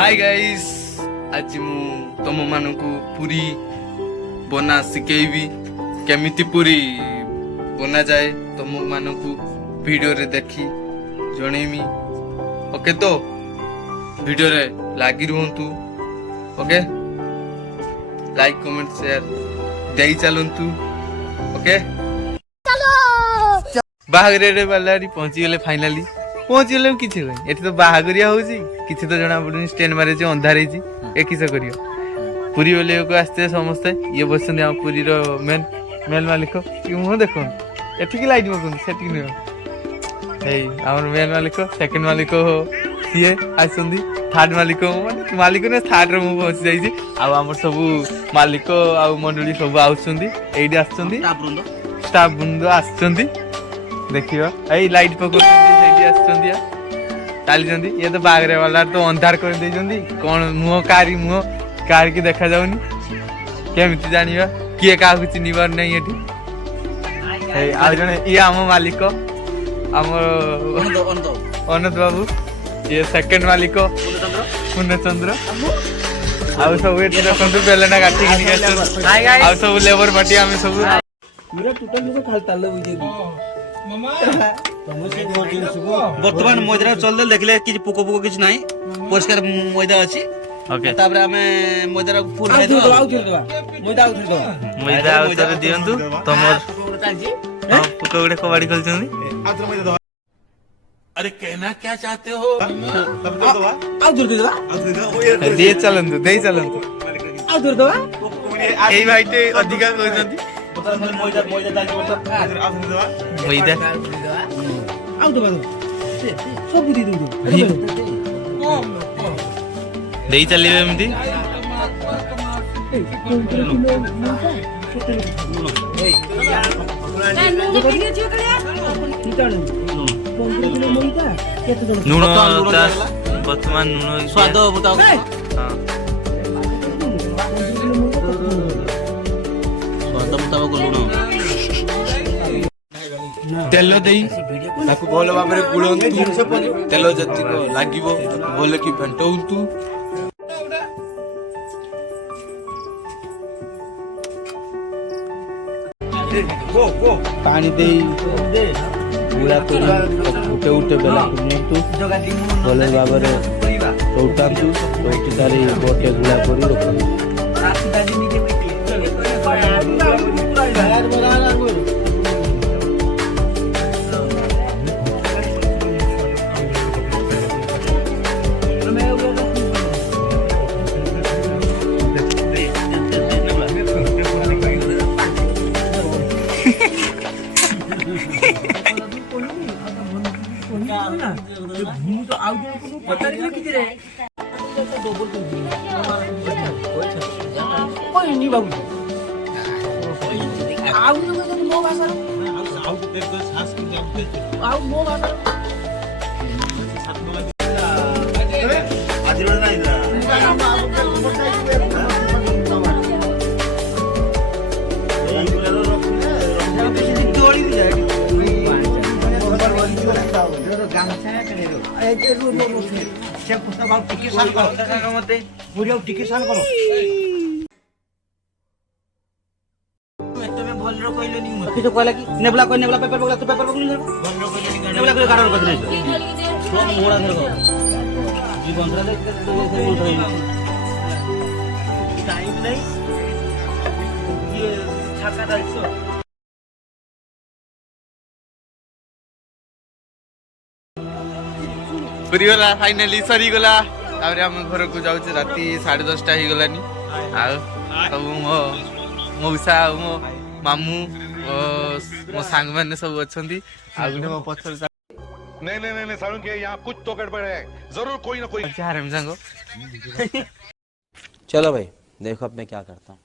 Hi guys, आज मु तुम मानकु पूरी बना शिखेबी केमिति पूरी बना जाए तुम मानकु वीडियो रे देखी जणेमी। ओके तो वीडियो रे लागी रहंतु। ओके लाइक कमेंट शेयर देई चलंतु। ओके चलो बाहागरे वाला पहुंची गले फाइनली पहुंची गले किछि होय एठी तो बाहागरिया होउची किछि तो जणा पडुनी स्टैंड मारे जे अंधार हेची ए किछ करियो पूरी बोले को आस्ते समस्ते ये बसंदी हम पूरी रो मेल मालिक कि मु देखो एठी की लाइट मकुन सेटिंग न हे हमर मेल मालिक सेकंड मालिक सिए आइसंदी थर्ड मालिक माने मालिक ने थर्ड रो मु पहुंची जाई छी आ हमर सब मालिक आ मंडली सब आउसंदी एडी आछंदी स्टाफ बृंद आछंदी देखियो एई लाइट पकोर सेठी आछंदी चाली जंदी ये तो बागरे वाला तो अंधार कर दे जंदी कोन मुह कार की देखा जाउनी केमिति जानिबा किए का कुछ निबार नहीं एठी ए आ जने ई हम मालिक हमर अनंत बाबू ये सेकंड मालिक पूर्णचंद्र आ सब एठी रखंतु बेलना काठी कि निकाल आ सब लेबर पार्टी हम सब पूरा टोटल जो खाल ताल बुझे बर्तमान मैदा चल देखले कि पोको पोको किछ नाही परिष्कार मैदा अछि। ओके ताबरे हमें मैदा फुल खाइ दो मैदा उतर दियंतु तमर हां पोको गुडे कबाडी खेल छनी। अरे कहना क्या चाहते हो दे चलंतु एई भाईटे अधिका कह जंदी मैदा सब दी दो देई चलिबे एमती नुण वर्तमान नुण स्वाद बताओ। हां स्वाद बताओ लुण तेल देई ताकू भल भाबरे गुळंतु तेल जति को लागिवो बोले कि फेंटौंतु पानी दे गुड़ा उठे उठे बेला कुनियंतु भल भाबरे तौटांतु तौटी तारी गोटे गुड़ा करी रखंतु तो आउ पता नहीं कि रे कोई नहीं बाबू आउ मो भाषा आउ देख तो सास की जानते आउ मो भाषा आज रो नहीं ना जोड़ी दी जाएगी गामछा करेरो ए रो से पुस्तक बाबू टिके साल करो मते बुढ़िया टिके साल करो एतो में भल रो कइलो नी मते किछो कहला कि नेबला पेपर बगला तो पेपर बगली नेबला कोई कारण कर दे तो मोड़ा धर को जीवन रे टाइम नहीं ये छाका दाइछो पूरी गला फाइनली सरी गला तारे हम घर को जाउ छ राती 10:30 ही गलानी आ सब मौसा मो मामू मो सांग माने सब अछंती आ गुने मो पछर नहीं सारुण के यहाँ कुछ तो गड़बड़ है, जरूर कोई ना कोई। चार हम संगो चलो भाई देखो अब मैं क्या करता हूँ।